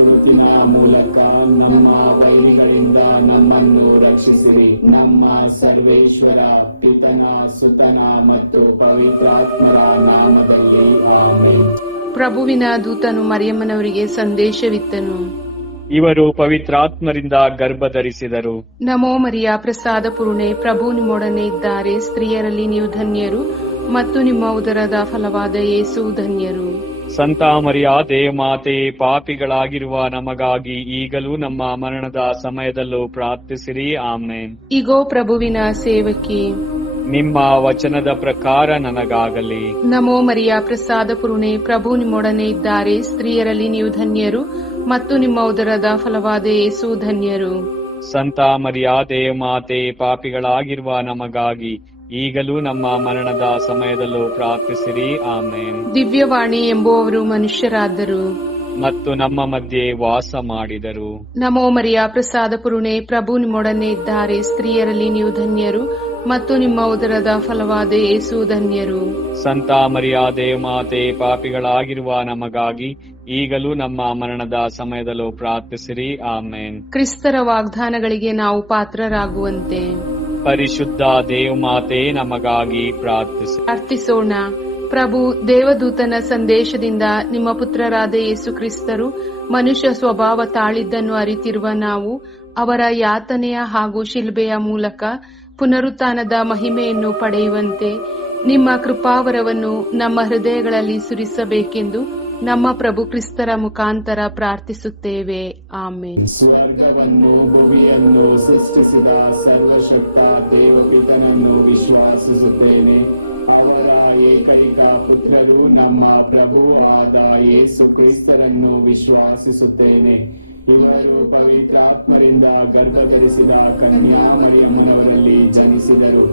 ಗುರುತಿನ ಮೂಲಕ ನಮ್ಮ ವೈರಿಗಳಿಂದ ನಮ್ಮನ್ನು ರಕ್ಷಿಸಿರಿ. ನಮ್ಮ ಸರ್ವೇಶ್ವರ ಪಿತನ ಸುತನ ಮತ್ತು ಪವಿತ್ರಾತ್ಮರ ನಾಮದಲ್ಲಿ ಆಮೆನ್. ಪ್ರಭುವಿನ ದೂತನು ಮರಿಯಮ್ಮನವರಿಗೆ ಸಂದೇಶವಿತ್ತನು. ಇವರು ಪವಿತ್ರಾತ್ಮರಿಂದ ಗರ್ಭಧರಿಸಿದರು. ನಮೋ ಮರಿಯ ಪ್ರಸಾದ ಪೂರ್ಣೆ, ಪ್ರಭು ನಿಮ್ಮೊಡನೆ ಇದ್ದಾರೆ. ಸ್ತ್ರೀಯರಲ್ಲಿ ನೀವು ಧನ್ಯರು ಮತ್ತು ನಿಮ್ಮ ಉದರದ ಫಲವಾದ ಯೇಸು ಧನ್ಯರು. ಸಂತ ಮರಿಯಾದೆ ಮಾತೆ, ಪಾಪಿಗಳಾಗಿರುವ ನಮಗಾಗಿ ಈಗಲೂ ನಮ್ಮ ಮರಣದ ಸಮಯದಲ್ಲೂ ಪ್ರಾರ್ಥಿಸಿರಿ. ಆಮೆನ್. ಇಗೋ ಪ್ರಭುವಿನ ಸೇವಕಿ, ನಿಮ್ಮ ವಚನದ ಪ್ರಕಾರ ನನಗಾಗಲಿ. ನಮೋ ಮರಿಯ ಪ್ರಸಾದ ಪೂರ್ಣೆ, ಪ್ರಭು ನಿಮ್ಮೊಡನೆ ಇದ್ದಾರೆ. ಸ್ತ್ರೀಯರಲ್ಲಿ ನೀವು ಧನ್ಯರು ಮತ್ತು ನಿಮ್ಮ ಉದರದ ಫಲವಾದ ಯೇಸು ಧನ್ಯರು. ಸಂತ ಮರಿಯಾದೆ ಮಾತೆ, ಪಾಪಿಗಳಾಗಿರುವ ನಮಗಾಗಿ ಈಗಲೂ ನಮ್ಮ ಮರಣದ ಸಮಯದಲ್ಲೂ ಪ್ರಾರ್ಥಿಸಿರಿ. ಆಮೇನ್. ದಿವ್ಯವಾಣಿ ಎಂಬುವವರು ಮನುಷ್ಯರಾದರು ಮತ್ತು ನಮ್ಮ ಮಧ್ಯೆ ವಾಸ ಮಾಡಿದರು. ನಮೋ ಮರಿಯ ಪ್ರಸಾದ ಪೂರ್ಣೆ, ಪ್ರಭು ನಿಮ್ಮೊಡನೆ ಇದ್ದಾರೆ. ಸ್ತ್ರೀಯರಲ್ಲಿ ನೀವು ಧನ್ಯರು ಮತ್ತು ನಿಮ್ಮ ಉದರದ ಫಲವಾದ ಯೇಸು ಧನ್ಯರು. ಸಂತ ಮರಿಯಾದೆ ಮಾತೆ, ಪಾಪಿಗಳಾಗಿರುವ ನಮಗಾಗಿ ಈಗಲೂ ನಮ್ಮ ಮರಣದ ಸಮಯದಲ್ಲೂ ಪ್ರಾರ್ಥಿಸಿರಿ. ಆಮೇನ್. ಕ್ರಿಸ್ತರ ವಾಗ್ದಾನಗಳಿಗೆ ನಾವು ಪಾತ್ರರಾಗುವಂತೆ ಪರಿಶುದ್ಧ ದೇವಮಾತೆ ನಮಗಾಗಿ ಪ್ರಾರ್ಥಿಸೋಣ. ಪ್ರಭು ದೇವದೂತನ ಸಂದೇಶದಿಂದ ನಿಮ್ಮ ಪುತ್ರರಾದ ಯೇಸು ಕ್ರಿಸ್ತರು ಮನುಷ್ಯ ಸ್ವಭಾವ ತಾಳಿದ್ದನ್ನು ಅರಿತಿರುವ ನಾವು ಅವರ ಯಾತನೆಯ ಹಾಗೂ ಶಿಲ್ಬೆಯ ಮೂಲಕ ಪುನರುತ್ಥಾನದ ಮಹಿಮೆಯನ್ನು ಪಡೆಯುವಂತೆ ನಿಮ್ಮ ಕೃಪಾವರವನ್ನು ನಮ್ಮ ಹೃದಯಗಳಲ್ಲಿ ಸುರಿಸಬೇಕೆಂದು ನಮ್ಮ ಪ್ರಭು ಕ್ರಿಸ್ತರ ಮುಖಾಂತರ ಪ್ರಾರ್ಥಿಸುತ್ತೇವೆ. ಆಮೆನ್. ಸ್ವರ್ಗವನ್ನು ಭೂಮಿಯನ್ನು ಸೃಷ್ಟಿಸಿದ ಸರ್ವಶಕ್ತ ದೇವಪಿತನನ್ನು ವಿಶ್ವಾಸಿಸುತ್ತೇನೆ. ಅವರ ಏಕೈಕ ಪುತ್ರರು ನಮ್ಮ ಪ್ರಭು ಆದ ಯೇಸು ಕ್ರಿಸ್ತರನ್ನು ವಿಶ್ವಾಸಿಸುತ್ತೇನೆ. ಇವರು ಪವಿತ್ರಾತ್ಮರಿಂದ ಗರ್ಭಧರಿಸಿದ ಕನ್ಯಾಮರಿಯಮ್ಮನವರಲ್ಲಿ ಜನಿಸಿದರು.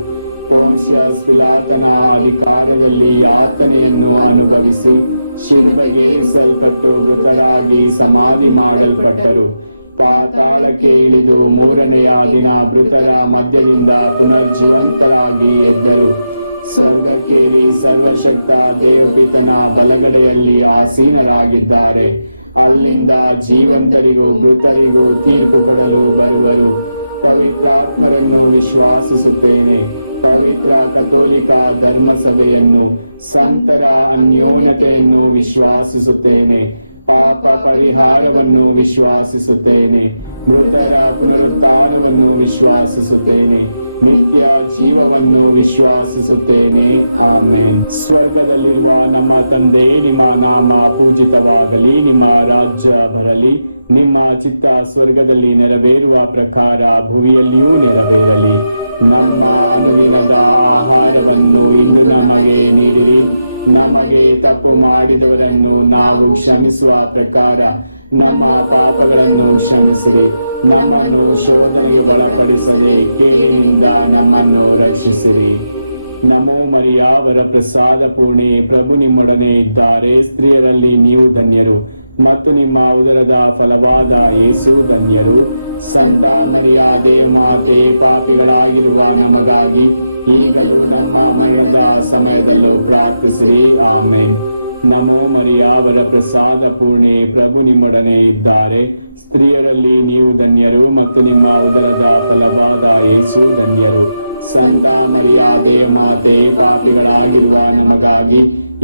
ಪೋನ್ಸಿಯಸ್ ಪಿಲಾತನ ಅಧಿಕಾರದಲ್ಲಿ ಯಾತನೆಯನ್ನು ಅನುಭವಿಸಿ ಶಿಲುಬೆಗೆ ಏರಿಸಲ್ಪಟ್ಟು ಮೃತರಾಗಿ ಸಮಾಧಿ ಮಾಡಲ್ಪಟ್ಟರು. ಪಾತಾಳಕ್ಕೆ ಇಳಿದು ಮೂರನೆಯ ದಿನ ಮೃತರ ಮಧ್ಯದಿಂದ ಪುನರ್ಜೀವಂತರಾಗಿ ಎದ್ದರು. ಸ್ವರ್ಗಕ್ಕೇರಿ ಸರ್ವಶಕ್ತ ದೇವಪಿತನ ಬಲಗಡೆಯಲ್ಲಿ ಆಸೀನರಾಗಿದ್ದಾರೆ. ಅಲ್ಲಿಂದ ಜೀವಂತರಿಗೂ ಮೃತರಿಗೂ ತೀರ್ಪು ಕೊಡಲು ಬರುವರು. ಪವಿತ್ರಾತ್ಮರನ್ನು ವಿಶ್ವಾಸಿಸುತ್ತೇನೆ. ಪವಿತ್ರ ಕಥೋಲಿಕ ಧರ್ಮಸಭೆಯನ್ನು, ಸಂತರ ಅನ್ಯೋನ್ಯತೆಯನ್ನು ವಿಶ್ವಾಸಿಸುತ್ತೇನೆ. ಪಾಪ ಪರಿಹಾರವನ್ನು ವಿಶ್ವಾಸಿಸುತ್ತೇನೆ. ಮೃತರ ಪುನರುತ್ಥಾನವನ್ನು ವಿಶ್ವಾಸಿಸುತ್ತೇನೆ. ನಿತ್ಯ ಜೀವವನ್ನು ವಿಶ್ವಾಸಿಸುತ್ತೇನೆ. ಆಮೆನ್. ಸ್ವರ್ಗದಲ್ಲಿರುವ ನಮ್ಮ ತಂದೆ, ನಿಮ್ಮ ನಾಮ ಪೂಜಿತವಾಗಲಿ. ನಿಮ್ಮ ರಾಜ್ಯ ಬರಲಿ. ನಿಮ್ಮ ಚಿತ್ತ ಸ್ವರ್ಗದಲ್ಲಿ ನೆರವೇರುವ ಪ್ರಕಾರ ಭೂಮಿಯಲ್ಲಿಯೂ ನೆರವೇರಲಿ. ನಮ್ಮ ಅನುದಿನದ ಆಹಾರವನ್ನು ಇಂದು ನಮಗೆ ನೀಡಿರಿ. ನಮಗೆ ತಪ್ಪು ಮಾಡಿದವರನ್ನು ನಾವು ಕ್ಷಮಿಸುವ ಪ್ರಕಾರ ನಮ್ಮ ಪಾಪಗಳನ್ನು ಕ್ಷಮಿಸಿರಿ. ನಮ್ಮನ್ನು ಶೋಧನೆಗೆ ಒಳಪಡಿಸದೆ ಕೇಳಿನಿಂದ ನಮ್ಮನ್ನು ರಕ್ಷಿಸಿರಿ. ನಮೋ ಮರಿಯ ವರ ಪ್ರಸಾದ ಪೂರ್ಣೆ, ಪ್ರಭು ನಿಮ್ಮೊಡನೆ ಇದ್ದಾರೆ. ಸ್ತ್ರೀಯರಲ್ಲಿ ನೀವು ಧನ್ಯರು ಮತ್ತು ನಿಮ್ಮ ಉದರದ ಫಲವಾದ ಯೇಸು ಧನ್ಯರು. ಸಂತ ಮರಿಯಾದೆ ಮಾತೆ, ಪಾಪಿಗಳಾಗಿರುವ ನಮಗಾಗಿ ಈಗಲೂ ನಮ್ಮ ಮರಣದ ಸಮಯದಲ್ಲೂ ಪ್ರಾರ್ಥಿಸಿರಿ. ಆಮೆನ್. ನಮೋ ಮರಿಯ ವರ ಪ್ರಸಾದ ಪೂರ್ಣೆ, ಪ್ರಭು ನಿಮ್ಮೊಡನೆ ಇದ್ದಾರೆ. ಸ್ತ್ರೀಯರಲ್ಲಿ ನೀವು ಧನ್ಯರು ಮತ್ತು ನಿಮ್ಮ ಉದರದ ಫಲವಾದ ಯೇಸು ಧನ್ಯರು. ಸಂತ ಮರಿಯಾದೆ ಮಾತೆ, ಪಾಪಿಗಳಾಗಿರುವ ನಮಗಾಗಿ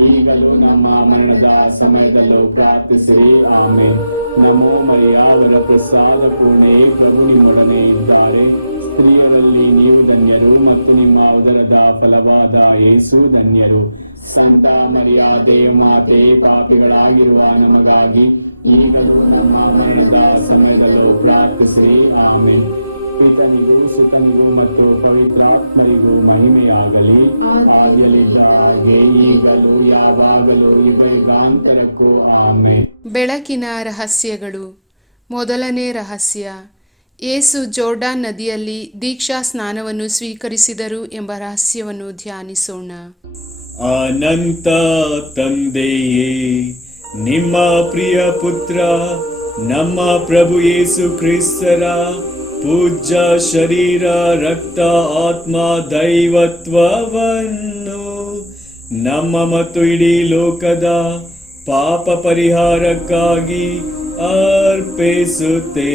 ಈಗಲೂ ನಮ್ಮ ಮರಣದ ಸಮಯದಲ್ಲೂ ಪ್ರಾರ್ಥಿಸಿರಿ. ಆಮೆನ್. ನಮೋ ಮರಿಯ ವರ ಪ್ರಸಾದ ಪೂರ್ಣೆ, ಪ್ರಭು ನಿಮ್ಮೊಡನೆ ಇದ್ದಾರೆ. ಸ್ತ್ರೀಯರಲ್ಲಿ ನೀವು ಧನ್ಯರು ಮತ್ತು ನಿಮ್ಮ ಉದರದ ಫಲವಾದ ಯೇಸು ಧನ್ಯರು. ಸಂತ ಮರಿಯಾದೆ ಮಾತೆ, ಪಾಪಿಗಳಾಗಿರುವ ನಮಗಾಗಿ ಈಗಲೂ ನಮ್ಮ ಮರಣದ ಸಮಯದಲ್ಲೂ ಪ್ರಾರ್ಥಿಸಿರಿ. ಆಮೆನ್. ಪಿತನಿಗೂ ಸುತನಿಗೂ ಮತ್ತು ಪವಿತ್ರಾತ್ಮರಿಗೂ ಮಹಿಮೆಯಾಗಲಿ. ಆದಿಯಲ್ಲಿದ್ದ ಹಾಗೆ ಈಗಲೂ ಯಾವಾಗಲೂ ಯುಗಯುಗಾಂತರಕ್ಕೂ ಆಮೆನ್. ಬೆಳಕಿನ ರಹಸ್ಯಗಳು. ಮೊದಲನೇ ರಹಸ್ಯ, ಯೇಸು ಜೋರ್ಡಾನ್ ನದಿಯಲ್ಲಿ ದೀಕ್ಷಾ ಸ್ನಾನವನ್ನು ಸ್ವೀಕರಿಸಿದರು ಎಂಬ ರಹಸ್ಯವನ್ನು ಧ್ಯಾನಿಸೋಣ. ಅನಂತ ತಂದೆಯೇ, ನಿಮ್ಮ ಪ್ರಿಯ ಪುತ್ರ ನಮ್ಮ ಪ್ರಭು ಯೇಸು ಕ್ರಿಸ್ತರ ಪೂಜ್ಯ ಶರೀರ, ರಕ್ತ, ಆತ್ಮ, ದೈವತ್ವವನ್ನು ನಮ್ಮ ಮತ್ತು ಇಡೀ ಲೋಕದ ಪಾಪ ಪರಿಹಾರಕ್ಕಾಗಿ ಅರ್ಪಿಸುತ್ತೇವೆ.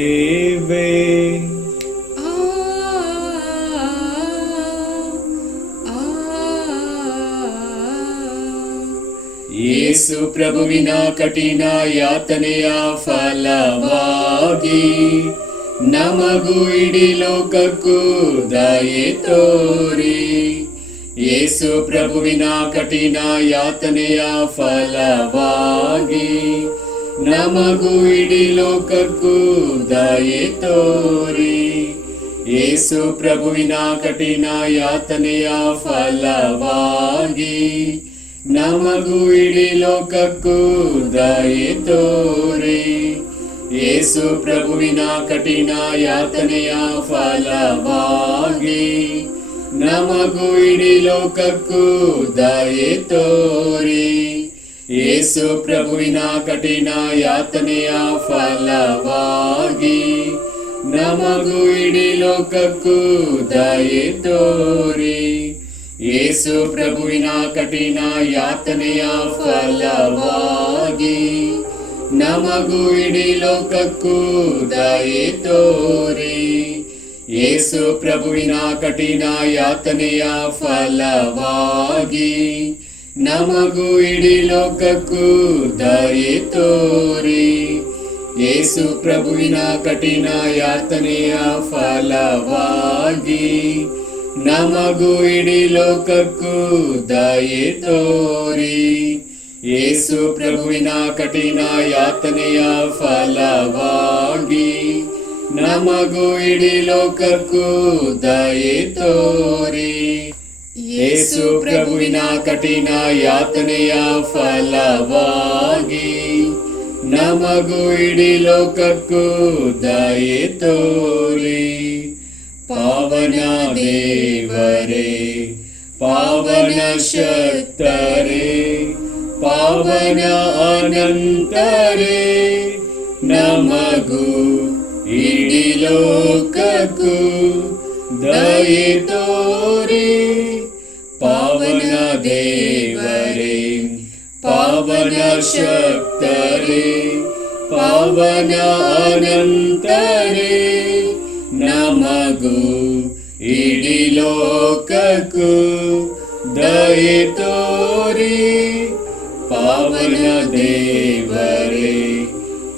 ಯೇಸು ಪ್ರಭುವಿನ ಕಠಿಣ ಯಾತನೆಯ ಫಲವಾಗಿ ನಮಗೂ ಇಡೀ ಲೋಕಕ್ಕೂ ದಯೆ ತೋರಿ. ಯೇಸು ಪ್ರಭುವಿನ ಕಠಿಣ ಯಾತನೆಯ ಫಲವಾಗಿ ನಮಗೂ ಇಡೀ ಲೋಕಕ್ಕೂ ದಯೆ ತೋರಿ. ಯೇಸು ಪ್ರಭುವಿನ ಕಠಿಣ ಯಾತನೆಯ ಫಲವಾಗಿ ನಮಗೂ ಇಡೀ ಲೋಕಕ್ಕೂ ದಯೆ ತೋರಿ. ಯೇಸು ಪ್ರಭುವಿನ ಕಠಿಣ ಯಾತನೆಯ ಫಲವಾಗಿ ನಮಗೂ ಇಡೀ ಲೋಕಕ್ಕೂ ದಯೆ ತೋರಿ. ಯೇಸು ಪ್ರಭುವಿನ ಕಠಿಣ ಯಾತನೆಯ ಫಲವಾಗಿ ನಮಗೂ ಇಡೀ ಲೋಕಕ್ಕೂ ದಯೆ ತೋರಿ. ಯೇಸು ಪ್ರಭುವಿನ ಕಠಿಣ ಯಾತನೆಯ ಫಲವಾಗಿ ನಮಗೂ ಇಡೀ ಲೋಕಕ್ಕೂ ದಯೆ ತೋರಿ. ಯೇಸು ಪ್ರಭುವಿನ ಕಠಿಣ ಯಾತನೆಯ ಫಲವಾಗಿ ನಮಗೂ ಇಡೀ ಲೋಕಕ್ಕೂ ದಯೆ ತೋರಿ. ಯೇಸು ಪ್ರಭುವಿನ ಕಠಿಣ ಯಾತನೆಯ ಫಲವಾಗಿ ನಮಗೂ ಇಡೀ ಲೋಕಕ್ಕೂ ದಯೆ ತೋರಿ. ಯೇಸು ಪ್ರಭುವಿನ ಕಠಿಣ ಯಾತನೆಯ ಫಲವಾಗಿ ನಮಗೂ ಇಡೀ ಲೋಕಕ್ಕೂ ದಯೆ ತೋರಿ. ಯೇಸು ಪ್ರಭುವಿನ ಕಠಿಣ ಯಾತನೆಯ ಫಲವಾಗಿ ನಮಗೂ ಇಡೀ ಲೋಕಕ್ಕೂ ದಯೆ ತೋರಿ. ಪಾವನ ದೇವರೇ, ಪಾವನ ಶಕ್ತರೇ, ಪಾವನ ಅನಂತರೇ, ನಮಗೂ ಇಡೀ ಲೋಕಕ್ಕೂ ದಯೆ ತೋರಿ. ಪಾವನ ದೇವರೇ, ಪಾವನ ಶಕ್ತರೇ, ಪಾವನ ಅನಂತರೇ, ನಮಗೂ ಇಡೀ ಲೋಕಕ್ಕೂ ದಯೆ ತೋರಿ. ಪಾವನ ದೇವರೇ,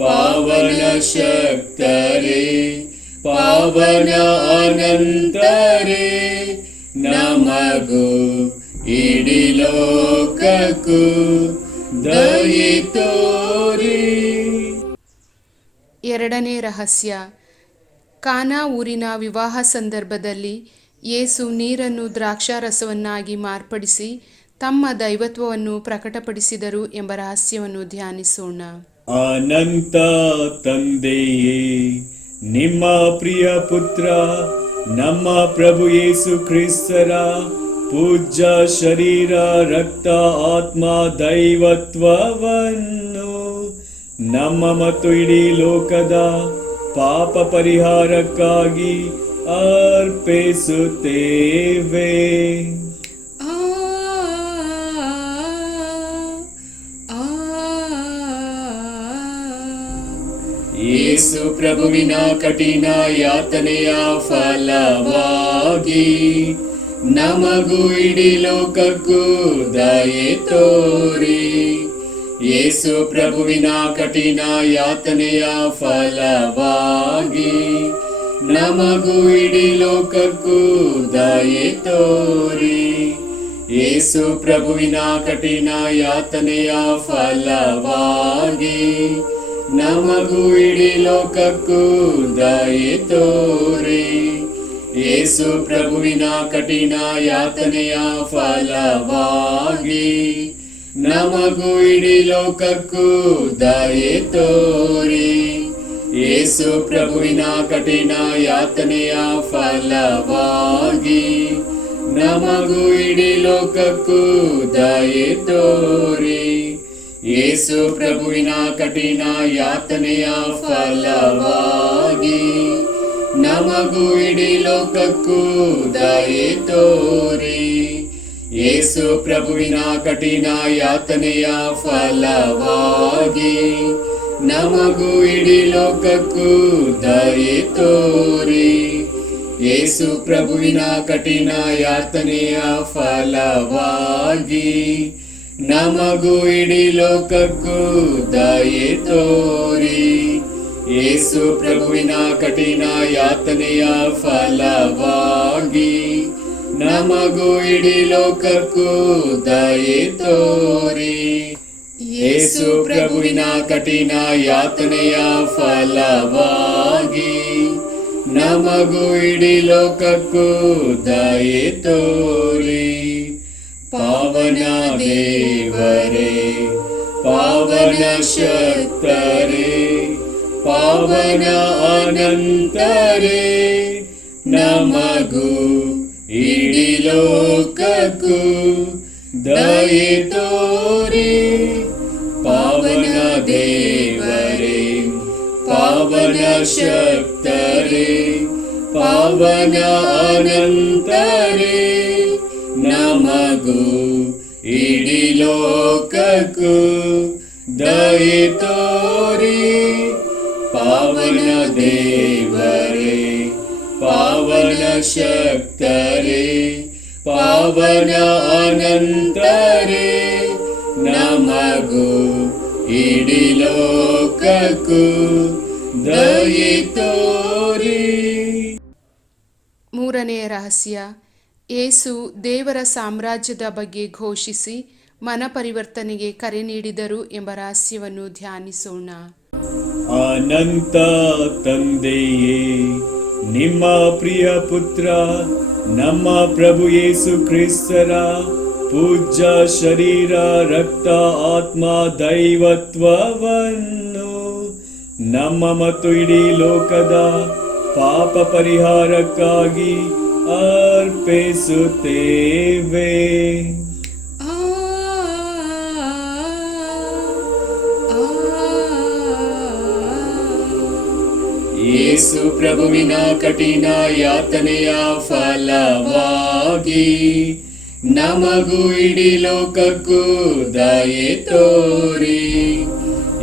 ಪಾವನ ಶಕ್ತರೇ, ಪಾವನ ಅನಂತರೇ, ನಮಗೂ ಇಡೀ ಲೋಕಕ್ಕೂ ದಯೆ ತೋರಿ. ಎರಡನೇ ರಹಸ್ಯ, ಕಾನಾ ಊರಿನ ವಿವಾಹ ಸಂದರ್ಭದಲ್ಲಿ ಯೇಸು ನೀರನ್ನು ದ್ರಾಕ್ಷಾರಸವನ್ನಾಗಿ ಮಾರ್ಪಡಿಸಿ ತಮ್ಮ ದೈವತ್ವವನ್ನು ಪ್ರಕಟಪಡಿಸಿದರು ಎಂಬ ರಹಸ್ಯವನ್ನು ಧ್ಯಾನಿಸೋಣ. ಅನಂತ ತಂದೆಯೇ, ನಿಮ್ಮ ಪ್ರಿಯ ಪುತ್ರ ನಮ್ಮ ಪ್ರಭು ಯೇಸು ಕ್ರಿಸ್ತರ ಪೂಜ್ಯ ಶರೀರ, ರಕ್ತ, ಆತ್ಮ, ದೈವತ್ವವನ್ನು ನಮ್ಮ ಮತ್ತು ಇಡೀ ಲೋಕದ ಪಾಪ ಪರಿಹಾರಕ್ಕಾಗಿ ಅರ್ಪಿಸುತ್ತೇವೆ. ಯೇಸು ಪ್ರಭುವಿನ ಕಠಿಣ ಯಾತನೆಯ ಫಲವಾಗಿ ನಮಗೂ ಇಡೀ ಲೋಕಕ್ಕೂ ದಯೆ ತೋರಿ. ಯೇಸು ಪ್ರಭುವಿನ ಕಠಿಣ ಯಾತನೆಯ ಫಲವಾಗಿ ನಮಗೂ ಇಡೀ ಲೋಕಕ್ಕೂ ದಯೆ ತೋರಿ. ಯೇಸು ಪ್ರಭುವಿನ ಕಠಿಣ ಯಾತನೆಯ ಫಲವಾಗಿ ನಮಗೂ ಇಡೀ ಲೋಕಕ್ಕೂ ದಯೆ ತೋರಿ. ಯೇಸು ಪ್ರಭುವಿನ ಕಠಿಣ ಯಾತನೆಯ ಫಲವಾಗಿ ನಮಗೂ ಇಡೀ ಲೋಕಕ್ಕೂ ದಯೆ ತೋರಿ. ಯೇಸು ಪ್ರಭುವಿನ ಕಠಿಣ ಯಾತನೆಯ ಫಲವಾಗಿ ನಮಗೂ ಇಡೀ ಲೋಕಕ್ಕೂ ದಯೆ ತೋರಿ. ಯೇಸು ಪ್ರಭುವಿನ ಕಠಿಣ ಯಾತನೆಯ ಫಲವಾಗಿ ನಮಗೂ ಇಡೀ ಲೋಕಕ್ಕೂ ದಯೆ ತೋರಿ. ಯೇಸು ಪ್ರಭುವಿನ ಕಠಿಣ ಯಾತನೆಯ ಫಲವಾಗಿ ನಮಗೂ ಇಡೀ ಲೋಕಕ್ಕೂ ದಯೆ ತೋರಿ. ಯೇಸು ಪ್ರಭುವಿನ ಕಠಿಣ ಯಾತನೆಯ ಫಲವಾಗಿ ನಮಗೂ ಇಡೀ ಲೋಕಕ್ಕೂ ದಯೆ ತೋರಿ. ಯೇಸು ಪ್ರಭುವಿನ ಕಠಿಣ ಯಾತನೆಯ ಫಲವಾಗಿ ನಮಗೂ ಇಡೀ ಲೋಕಕ್ಕೂ ದಯೆ ತೋರಿ. ಯೇಸು ಪ್ರಭುವಿನ ಕಠಿಣ ಯಾತನೆಯ ಫಲವಾಗಿ ನಮಗೂ ಇಡೀ ಲೋಕಕ್ಕೂ ದಯೆ ತೋರಿ. ಪಾವನ ದೇವರೇ, ಪಾವನ ಶಕ್ತರೇ, ಪಾವನ ಅನಂತರೇ, ನಮಗೂ ಇಡೀ ಲೋಕಕ್ಕೂ ದಯೆ ತೋರಿ. ಪಾವನ ದೇವರೇ, ಪಾವನ ಶಕ್ತರೇ, ಪಾವನ ಅನಂತರೇ, ನಮಗೂ ಇಡೀ ಲೋಕಕ್ಕೂ ದಯೆ ತೋರಿ. ಪಾವನ ದೇವರೇ, ಪಾವನ ಶಕ್ತರೇ, ಪಾವನ ಅನಂತರೇ, ನಮಗೂ ಇಡೀ ಲೋಕಕ್ಕೂ ದಯೆ ತೋರಿ. ಮೂರನೆಯ ರಹಸ್ಯ, ಯೇಸು ದೇವರ ಸಾಮ್ರಾಜ್ಯದ ಬಗ್ಗೆ ಘೋಷಿಸಿ ಮನ ಪರಿವರ್ತನೆಗೆ ಕರೆ ನೀಡಿದರು ಎಂಬ ರಹಸ್ಯವನ್ನು ಧ್ಯಾನಿಸೋಣ. ಅನಂತ ತಂದೆಯೇ, ನಿಮ್ಮ ಪ್ರಿಯ ಪುತ್ರ ನಮ್ಮ ಪ್ರಭು ಯೇಸು ಕ್ರಿಸ್ತರ ಪೂಜ್ಯ ಶರೀರ, ರಕ್ತ, ಆತ್ಮ, ದೈವತ್ವವನ್ನು ನಮ್ಮ ಮತ್ತು ಇಡೀ ಲೋಕದ ಪಾಪ ಪರಿಹಾರಕ್ಕಾಗಿ ಅರ್ಪಿಸುತ್ತೇವೆ. ಯೇಸು ಪ್ರಭುವಿನ ಕಠಿಣ ಯಾತನೆಯ ಫಲವಾಗಿ ನಮಗೂ ಇಡೀ ಲೋಕಕ್ಕೂ ದಯೆ ತೋರಿ.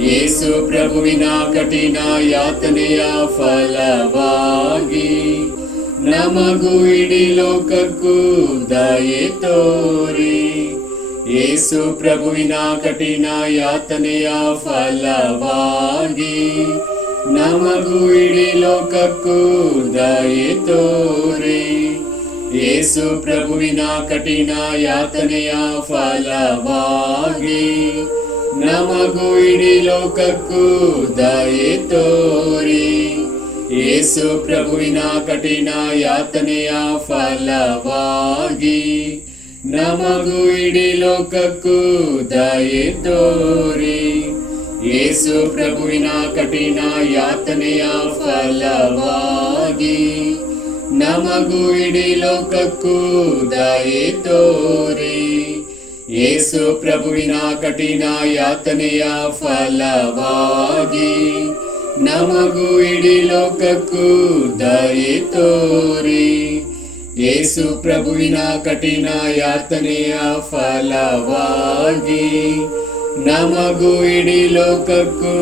ಯೇಸು ಪ್ರಭುವಿನ ಕಠಿಣ ಯಾತನೆಯ ಫಲವಾಗಿ ನಮಗೂ ಇಡೀ ಲೋಕಕ್ಕೂ ದಯೆ ತೋರಿ. ಯೇಸು ಪ್ರಭುವಿನ ಕಠಿಣ ಯಾತನೆಯ ಫಲವಾಗಿ ನಮಗೂ ಇಡೀ ಲೋಕಕ್ಕೂ ದಯೆ ತೋರಿ. ಯೇಸು ಪ್ರಭುವಿನ ಕಠಿಣ ಯಾತನೆಯ ಫಲವಾಗಿ ನಮಗೂ ಇಡೀ ಲೋಕಕ್ಕೂ ದಯೆ ತೋರಿ. ಯೇಸು ಪ್ರಭುವಿನ ಕಠಿಣ ಯಾತನೆಯ ಫಲವಾಗಿ ನಮಗೂ ಇಡೀ ಲೋಕಕ್ಕೂ ದಯೆ ತೋರಿ. ಯೇಸು ಪ್ರಭುವಿನ ಕಠಿಣ ಯಾತನೆಯ ಫಲವಾಗಿ ನಮಗೂ ಇಡೀ ಲೋಕಕ್ಕೂ ದಯೆ ತೋರಿ. ಯೇಸು ಪ್ರಭುವಿನ ಕಠಿಣ ಯಾತನೆಯ ಫಲವಾಗಿ ನಮಗೂ ಇಡೀ ಲೋಕಕ್ಕೂ ದಯೆ ತೋರಿ. ಯೇಸು ಪ್ರಭುವಿನ ಕಠಿಣ ಯಾತನೆಯ ಫಲವಾಗಿ ನಮಗೂ ಇಡೀ ಲೋಕಕ್ಕೂ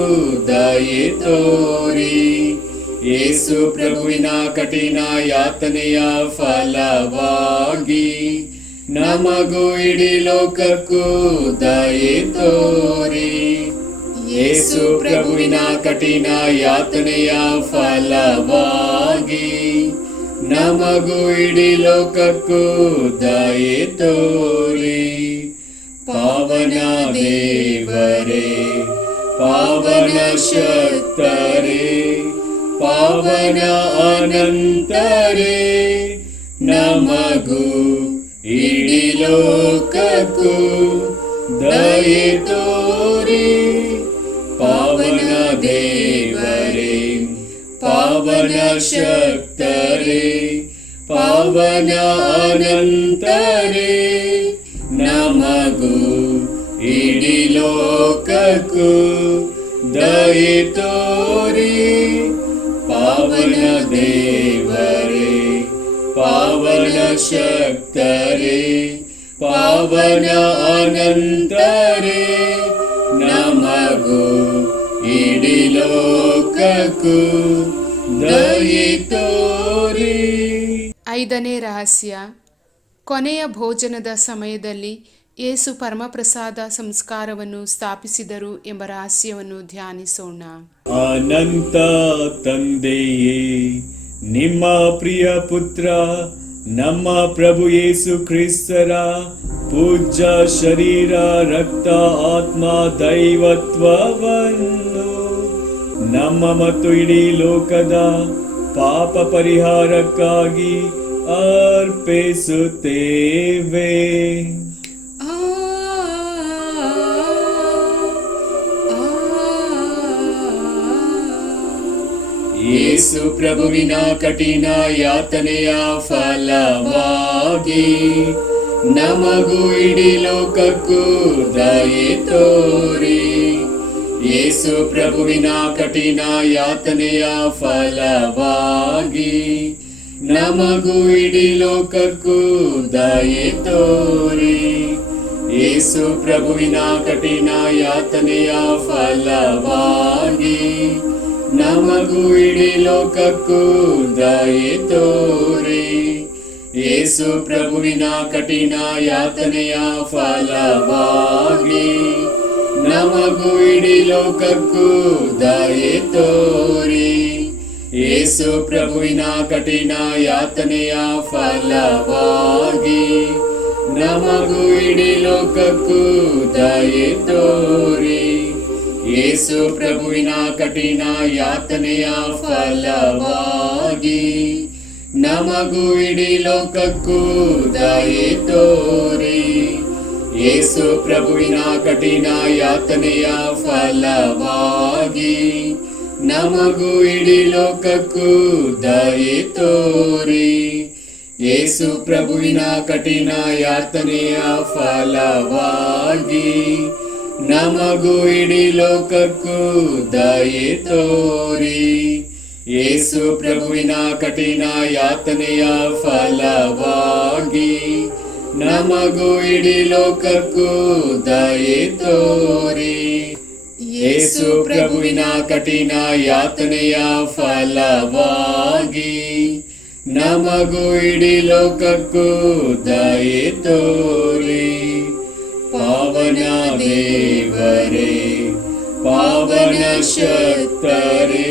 ದಯೆ ತೋರಿ. ಯೇಸು ಪ್ರಭುವಿನ ಕಠಿಣ ಯಾತನೆಯ ಫಲವಾಗಿ ನಮಗೂ ಇಡೀ ಲೋಕಕ್ಕೂ ದಯೆ ತೋರಿ. ಯೇಸು ಪ್ರಭುವಿನ ಕಠಿಣ ಯಾತನೆಯ ಫಲವಾಗಿ ನಮಗೂ ಇಡೀ ಲೋಕಕ್ಕೂ ದಯೆ ತೋರಿ. ಪಾವನ ದೇವರೇ, ಪಾವನ ಶಕ್ತರೇ, ಪಾವನ ಅನಂತರೇ, ನಮಗೂ ಇಡೀ ಲೋಕಕ್ಕೂ ದಯೆ ತೋರಿ. ಪಾವನ ದೇವರೇ, ಪಾವನ ಶಕ್ತರೇ, ಪಾವನ ಅನಂತರೇ, ನಮಗೂ ಇಡೀ ಲೋಕಕ್ಕೂ ದಯೆ ತೋರಿ. ಪಾವನ ದೇವರೇ, ಪಾವನ ಶಕ್ತರೇ, ಪಾವನ ಅನಂತರೇ, ನಮಗೂ ಇಡೀ ಇಡೀ ಲೋಕಕ್ಕೂ ದಯೆ ತೋರಿ. 5ನೇ ರಹಸ್ಯ, ಕೊನೆಯ ಭೋಜನದ ಸಮಯದಲ್ಲಿ ಯೇಸು ಪರಮಪ್ರಸಾದ ಸಂಸ್ಕಾರವನ್ನು ಸ್ಥಾಪಿಸಿದರು ಎಂಬ ರಹಸ್ಯವನ್ನು ಧ್ಯಾನಿಸೋಣ. ಅನಂತ ತಂದೆಯೇ, ನಿಮ್ಮ ಪ್ರಿಯ ಪುತ್ರ ನಮ್ಮ ಪ್ರಭು ಯೇಸು ಕ್ರಿಸ್ತರ ಪೂಜ್ಯ ಶರೀರ, ರಕ್ತ, ಆತ್ಮ, ದೈವತ್ವವನ್ನು ನಮ್ಮ ಮತ್ತು ಇಡೀ ಲೋಕದ ಪಾಪ ಪರಿಹಾರಕ್ಕಾಗಿ ಅರ್ಪಿಸುತ್ತೇವೆ. ಯೇಸು ಪ್ರಭುವಿನ ಕಠಿಣ ಯಾತನೆಯ ಫಲವಾಗಿ ನಮಗೂ ಇಡೀ ಲೋಕಕ್ಕೂ ದಯೆ ತೋರಿ. ಯೇಸು ಪ್ರಭುವಿನ ಕಠಿಣ ಯಾತನೆಯ ಫಲವಾಗಿ ನಮಗೂ ಇಡೀ ಲೋಕಕ್ಕೂ ದಯೆ ತೋರಿ. ಯೇಸು ಪ್ರಭುವಿನ ಕಠಿಣ ಯಾತನೆಯ ಫಲವಾಗಿ ನಮಗೂ ಇಡೀ ಲೋಕಕ್ಕೂ ದಯೆ ತೋರಿ. ಯೇಸು ಪ್ರಭುವಿನ ಕಠಿಣ ಯಾತನೆಯ ಫಲವಾಗಿ ನಮಗೂ ಇಡೀ ಲೋಕಕ್ಕೂ ದಯೆ ತೋರಿ. ಯೇಸು ಪ್ರಭುವಿನ ಕಠಿಣ ಯಾತನೆಯ ಫಲವಾಗಿ ನಮಗೂ ಇಡೀ ಲೋಕಕ್ಕೂ ದಯೆ ತೋರಿ. ಯೇಸು ಪ್ರಭುವಿನ ಕಠಿಣ ಯಾತನೆಯ ಫಲವಾಗಿ ನಮಗೂ ಇಡೀ ಲೋಕಕ್ಕೂ ದಯೆ ತೋರಿ. ಯೇಸು ಪ್ರಭುವಿನ ಕಠಿಣ ಯಾತನೆಯ ಫಲವಾಗಿ ನಮಗೂ ಇಡೀ ಲೋಕಕ್ಕೂ ದಯೆ ತೋರಿ. ಯೇಸು ಪ್ರಭುವಿನ ಕಠಿಣ ಯಾತನೆಯ ಫಲವಾಗಿ ನಮಗೂ ಇಡೀ ಲೋಕಕ್ಕೂ ದಯೆ ತೋರಿ. ಯೇಸು ಪ್ರಭುವಿನ ಕಠಿಣ ಯಾತನೆಯ ಫಲವಾಗಿ ನಮಗೂ ಇಡೀ ಲೋಕಕ್ಕೂ ದಯೆ ತೋರಿ. ಯೇಸು ಪ್ರಭುವಿನ ಕಠಿಣ ಯಾತನೆಯ ಫಲವಾಗಿ ನಮಗೂ ಇಡೀ ಲೋಕಕ್ಕೂ ದಯೆ ತೋರಿ. ಪಾವನ ದೇವರೇ, ಪಾವನ ಶಕ್ತರೇ,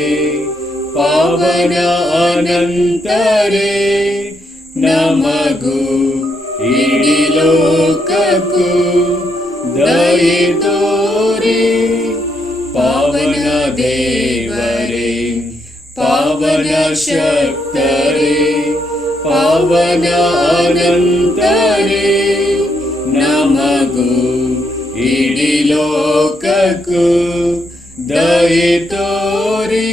ಪಾವನ ಅನಂತರೇ, ನಮಗೂ ಇಡೀ ಲೋಕಕ್ಕೂ ದಯೆ ತೋರಿ. ಪಾವನ ದೇವರೇ, ಪಾವನ ಶಕ್ತರೇ, ಪಾವನ ಅನಂತರೇ, ನಮಗೂ ಇಡೀ ಲೋಕಕ್ಕೂ ದಯೆ ತೋರಿ.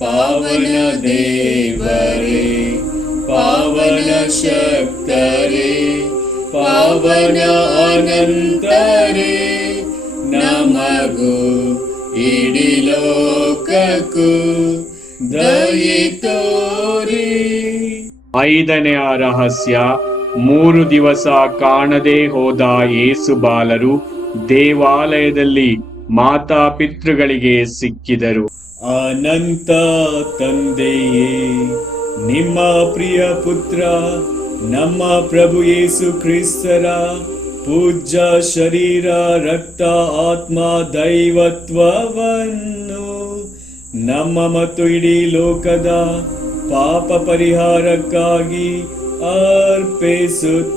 ಪಾವನ ದೇವರೇ, ಪಾವನ ಶಕ್ತರೇ, ಪಾವನ ಅನಂತರೇ, ನಮಗೂ ಇಡೀ ಲೋಕಕ್ಕೂ ದಯೆ ತೋರಿ. 5ನೇ ರಹಸ್ಯ, 3 ದಿವಸ ಕಾಣದೆ ಹೋದ ಯೇಸು ಬಾಲರು ದೇವಾಲಯದಲ್ಲಿ ಮಾತಾಪಿತೃಗಳಿಗೆ ಸಿಕ್ಕಿದರು. ಅನಂತ ತಂದೆಯೇ, ನಿಮ್ಮ ಪ್ರಿಯ ಪುತ್ರ ನಮ್ಮ ಪ್ರಭು ಯೇಸು ಕ್ರಿಸ್ತರ ಪೂಜ್ಯ ಶರೀರ, ರಕ್ತ, ಆತ್ಮ, ದೈವತ್ವವನ್ನು ನಮ್ಮ ಮತ್ತು ಇಡೀ ಲೋಕದ ಪಾಪ ಪರಿಹಾರಕ್ಕಾಗಿ ಅರ್ಪಿಸುತ್ತೇವೆ.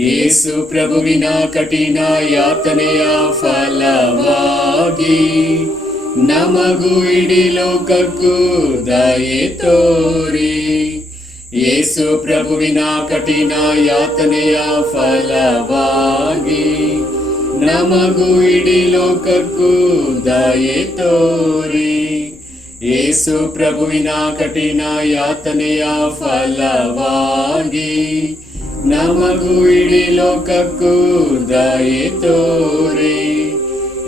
ಯೇಸು ಪ್ರಭುವಿನ ಕಠಿಣ ಯಾತನೆಯ ಫಲವಾಗಿ ನಮಗೂ ಇಡೀ ಲೋಕಕ್ಕೂ ದಯೆ ತೋರಿ. ಯೇಸು ಪ್ರಭುವಿನ ಕಠಿಣ ಯಾತನೆಯ ಫಲವಾಗಿ ನಮಗೂ ಇಡೀ ಲೋಕಕ್ಕೂ ದಯೆ ತೋರಿ. ಯೇಸು ಪ್ರಭುವಿನ ಕಠಿಣ ಯಾತನೆಯ ಫಲವಾಗಿ ನಮಗೂ ಇಡೀ ಲೋಕಕ್ಕೂ ದಯೆ ತೋರಿ.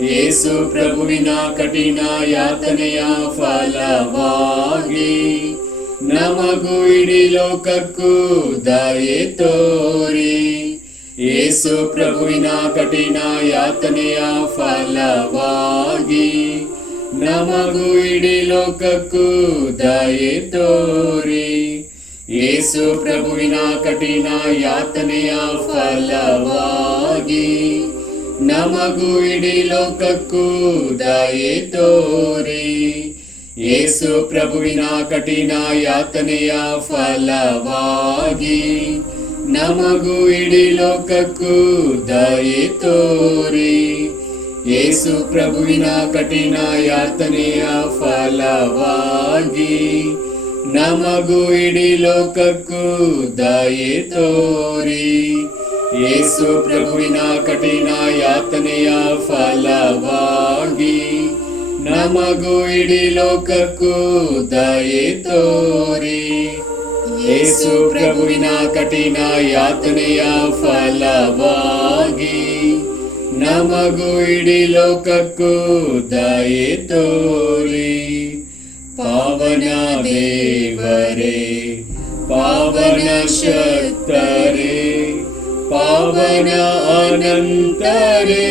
ಯೇಸು ಪ್ರಭುವಿನ ಕಠಿಣ ಯಾತನೆಯ ಫಲವಾಗಿ ನಮಗೂ ಇಡೀ ಲೋಕಕ್ಕೂ ದಯೆ ತೋರಿ. ಯೇಸು ಪ್ರಭುವಿನ ಕಠಿಣ ಯಾತನೆಯ ಫಲವಾಗಿ ನಮಗೂ ಇಡೀ ಲೋಕಕ್ಕೂ ದಯೆ ತೋರಿ. ಯೇಸು ಪ್ರಭುವಿನ ಕಠಿಣ ಯಾತನೆಯ ಫಲವಾಗಿ ನಮಗೂ ಇಡೀ ಲೋಕಕ್ಕೂ ದಯೆ ತೋರಿ. ಯೇಸು ಪ್ರಭುವಿನ ಕಠಿಣ ಯಾತನೆಯ ಫಲವಾಗಿ ನಮಗೂ ಇಡೀ ಲೋಕಕ್ಕೂ ದಯೆ ತೋರಿ. ಯೇಸು ಪ್ರಭುವಿನ ಕಠಿಣ ಯಾತನೆಯ ಫಲವಾಗಿ ನಮಗೂ ಇಡೀ ಲೋಕಕ್ಕೂ ದಯೆ ತೋರಿ. ಯೇಸು ಪ್ರಭುವಿನ ಕಠಿಣ ಯಾತನೆಯ ಫಲವಾಗಿ ನಮಗೂ ಇಡೀ ಲೋಕಕ್ಕೂ ದಯೆ ತೋರಿ. ಯೇಸು ಪ್ರಭುವಿನ ಕಠಿಣ ಯಾತನೆಯ ಫಲವಾಗಿ ನಮಗೂ ಇಡೀ ಲೋಕಕ್ಕೂ ದಯೆ ತೋರಿ. ಪಾವನ ದೇವರೇ, ಪಾವನ ಶಕ್ತರೇ, ಪಾವನ ಅನಂತರೇ,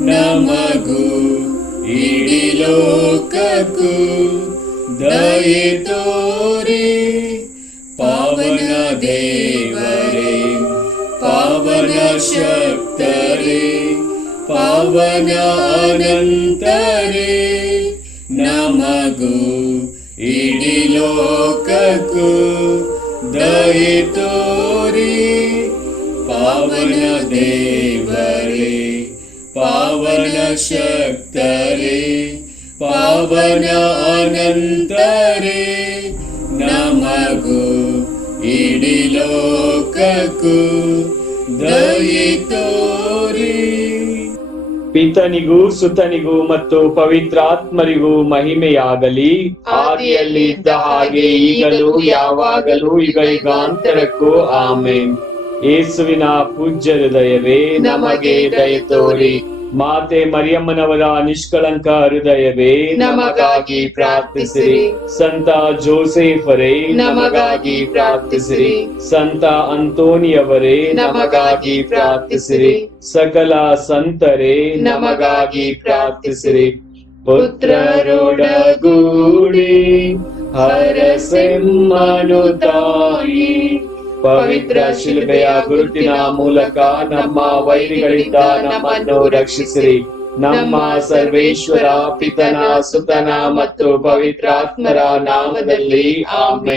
ನಮಗೂ ಇಡೀ ಲೋಕಕ್ಕೂ ದಯೆ ತೋರಿ. ಪಾವನ ದೇವರೇ, ಪಾವನ ಶಕ್ತರೇ, ಪಾವನ ಅನಂತರೇ, ನಮಗೂ ಇಡೀ ಲೋಕಕ್ಕೂ ದಯೆ ತೋರಿ. ಪಾವನ ದೇವರೇ, ಪಾವನ ಶಕ್ತರೇ, ಪಾವನ ಅನಂತರೇ, ನಮಗೂ ಇಡೀ ಲೋಕಕ್ಕೂ ದಯೆ ತೋರಿ. ಪಿತನಿಗೂ ಸುತನಿಗೂ ಮತ್ತು ಪವಿತ್ರಾತ್ಮರಿಗೂ ಮಹಿಮೆಯಾಗಲಿ. ಆದಿಯಲ್ಲಿ ಇದ್ದ ಹಾಗೆ ಈಗಲೂ ಯಾವಾಗಲೂ ಯುಗಾಂತರಕ್ಕೂ ಆಮೆನ್. ಯೇಸುವಿನ ಪೂಜ್ಯ ಹೃದಯವೇ ನಮಗೆ ದಯೆ ತೋರಿ. ಮಾತೆ ಮರಿಯಮ್ಮನವರ ನಿಷ್ಕಳಂಕ ಹೃದಯವೇ ನಮಗಾಗಿ ಪ್ರಾರ್ಥಿಸಿರಿ. ಸಂತ ಜೋಸೆಫರೇ ನಮಗಾಗಿ ಪ್ರಾರ್ಥಿಸಿರಿ. ಸಂತ ಅಂತೋನಿಯವರೇ ನಮಗಾಗಿ ಪ್ರಾರ್ಥಿಸಿರಿ. ಸಕಲ ಸಂತರೇ ನಮಗಾಗಿ ಪ್ರಾರ್ಥಿಸಿರಿ. ಪುತ್ರರೊಡಗೂಡಿ ಹರಸೆಮ್ಮನು ತಾಯಿ, ಪವಿತ್ರ ಶಿಲುಬೆಯ ಗುರುತಿನ ಮೂಲಕ ನಮ್ಮ ವೈರಿಗಳಿಂದ ನಮ್ಮನ್ನು ರಕ್ಷಿಸಿರಿ. ನಮ್ಮ ಸರ್ವೇಶ್ವರ ಪಿತನ ಸುತನ ಮತ್ತು ಪವಿತ್ರಾತ್ಮರ ನಾಮದಲ್ಲಿ ಆಮೆನ್.